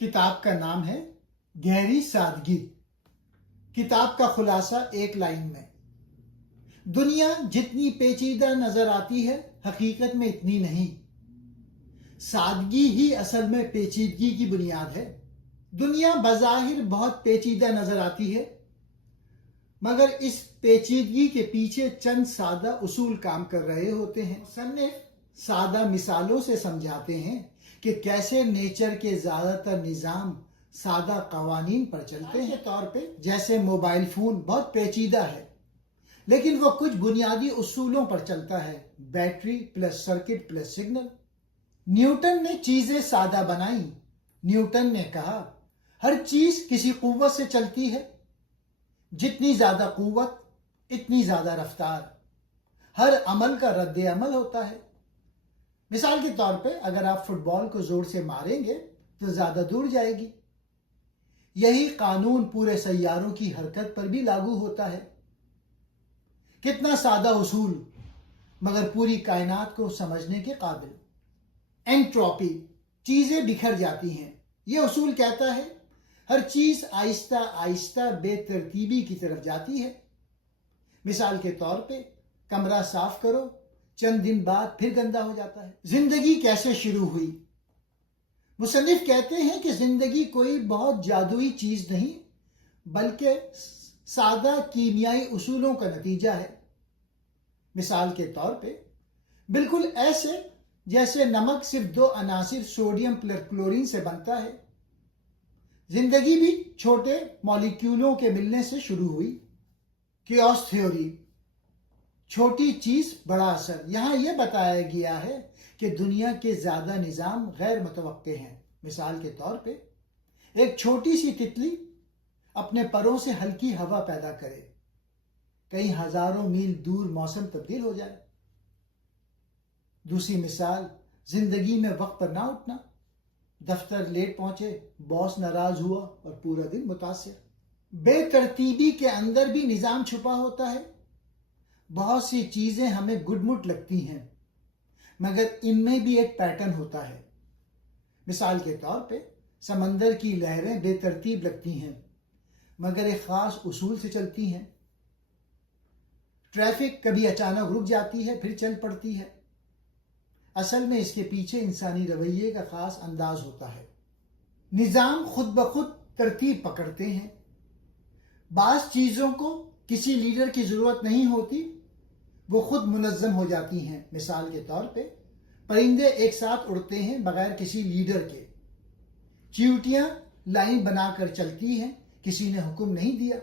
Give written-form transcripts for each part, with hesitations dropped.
کتاب کا نام ہے گہری سادگی۔ کتاب کا خلاصہ ایک لائن میں: دنیا جتنی پیچیدہ نظر آتی ہے حقیقت میں اتنی نہیں۔ سادگی ہی اصل میں پیچیدگی کی بنیاد ہے۔ دنیا بظاہر بہت پیچیدہ نظر آتی ہے، مگر اس پیچیدگی کے پیچھے چند سادہ اصول کام کر رہے ہوتے ہیں۔ مصنف سادہ مثالوں سے سمجھاتے ہیں کہ کیسے نیچر کے زیادہ تر نظام سادہ قوانین پر چلتے ہیں۔ کے طور پہ جیسے موبائل فون بہت پیچیدہ ہے، لیکن وہ کچھ بنیادی اصولوں پر چلتا ہے: battery plus circuit plus signal. Newton نے چیزیں سادہ بنائیں۔ نیوٹن نے کہا، ہر چیز کسی قوت سے چلتی ہے، جتنی زیادہ قوت اتنی زیادہ رفتار، ہر عمل کا رد عمل ہوتا ہے۔ مثال کے طور پہ اگر آپ فٹ بال کو زور سے ماریں گے تو زیادہ دور جائے گی۔ یہی قانون پورے سیاروں کی حرکت پر بھی لاگو ہوتا ہے۔ کتنا سادہ اصول، مگر پوری کائنات کو سمجھنے کے قابل۔ انٹروپی، چیزیں بکھر جاتی ہیں۔ یہ اصول کہتا ہے ہر چیز آہستہ آہستہ بے ترتیبی کی طرف جاتی ہے۔ مثال کے طور پہ کمرہ صاف کرو، چند دن بعد پھر گندا ہو جاتا ہے۔ زندگی کیسے شروع ہوئی؟ مصنف کہتے ہیں کہ زندگی کوئی بہت جادوئی چیز نہیں، بلکہ سادہ کیمیائی اصولوں کا نتیجہ ہے۔ مثال کے طور پہ بالکل ایسے جیسے نمک صرف دو عناصر سوڈیم پلس کلورین سے بنتا ہے، زندگی بھی چھوٹے مالیکیولوں کے ملنے سے شروع ہوئی۔ کیوس تھیوری، چھوٹی چیز بڑا اثر۔ یہاں یہ بتایا گیا ہے کہ دنیا کے زیادہ نظام غیر متوقع ہیں۔ مثال کے طور پہ ایک چھوٹی سی تتلی اپنے پروں سے ہلکی ہوا پیدا کرے، کئی ہزاروں میل دور موسم تبدیل ہو جائے۔ دوسری مثال، زندگی میں وقت پر نہ اٹھنا، دفتر لیٹ پہنچے، باس ناراض ہوا اور پورا دن متاثر۔ بے ترتیبی کے اندر بھی نظام چھپا ہوتا ہے۔ بہت سی چیزیں ہمیں گڈ مٹ لگتی ہیں، مگر ان میں بھی ایک پیٹرن ہوتا ہے۔ مثال کے طور پہ سمندر کی لہریں بے ترتیب لگتی ہیں، مگر ایک خاص اصول سے چلتی ہیں۔ ٹریفک کبھی اچانک رک جاتی ہے پھر چل پڑتی ہے۔ اصل میں اس کے پیچھے انسانی رویے کا خاص انداز ہوتا ہے۔ نظام خود بخود ترتیب پکڑتے ہیں۔ بعض چیزوں کو کسی لیڈر کی ضرورت نہیں ہوتی، وہ خود منظم ہو جاتی ہیں۔ مثال کے طور پہ پرندے ایک ساتھ اڑتے ہیں بغیر کسی لیڈر کے۔ چیونٹیاں لائن بنا کر چلتی ہیں، کسی نے حکم نہیں دیا۔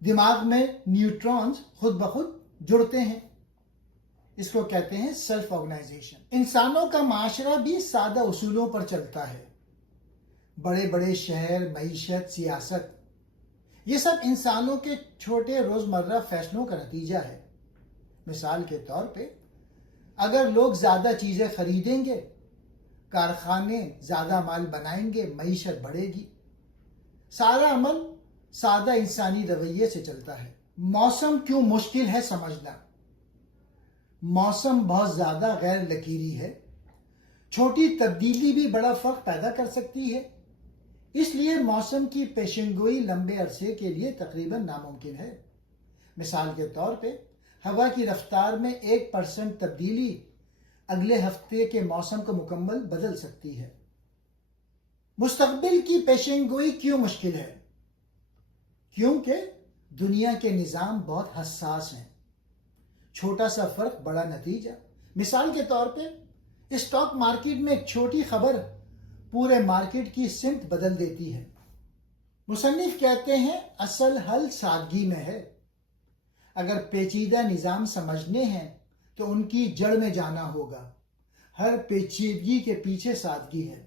دماغ میں نیوٹرونز خود بخود جڑتے ہیں۔ اس کو کہتے ہیں سیلف آرگنائزیشن۔ انسانوں کا معاشرہ بھی سادہ اصولوں پر چلتا ہے۔ بڑے بڑے شہر، معیشت، سیاست، یہ سب انسانوں کے چھوٹے روزمرہ فیصلوں کا نتیجہ ہے۔ مثال کے طور پہ اگر لوگ زیادہ چیزیں خریدیں گے، کارخانے زیادہ مال بنائیں گے، معیشت بڑھے گی۔ سارا عمل سادہ انسانی رویے سے چلتا ہے۔ موسم کیوں مشکل ہے سمجھنا؟ موسم بہت زیادہ غیر لکیری ہے۔ چھوٹی تبدیلی بھی بڑا فرق پیدا کر سکتی ہے، اس لیے موسم کی پیشنگوئی لمبے عرصے کے لیے تقریباً ناممکن ہے۔ مثال کے طور پہ ہوا کی رفتار میں 1% تبدیلی اگلے ہفتے کے موسم کو مکمل بدل سکتی ہے۔ مستقبل کی پیشنگوئی کیوں مشکل ہے؟ کیونکہ دنیا کے نظام بہت حساس ہیں۔ چھوٹا سا فرق بڑا نتیجہ۔ مثال کے طور پہ اسٹاک مارکیٹ میں ایک چھوٹی خبر پورے مارکیٹ کی سمت بدل دیتی ہے۔ مصنف کہتے ہیں اصل حل سادگی میں ہے۔ اگر پیچیدہ نظام سمجھنے ہیں تو ان کی جڑ میں جانا ہوگا۔ ہر پیچیدگی کے پیچھے سادگی ہے۔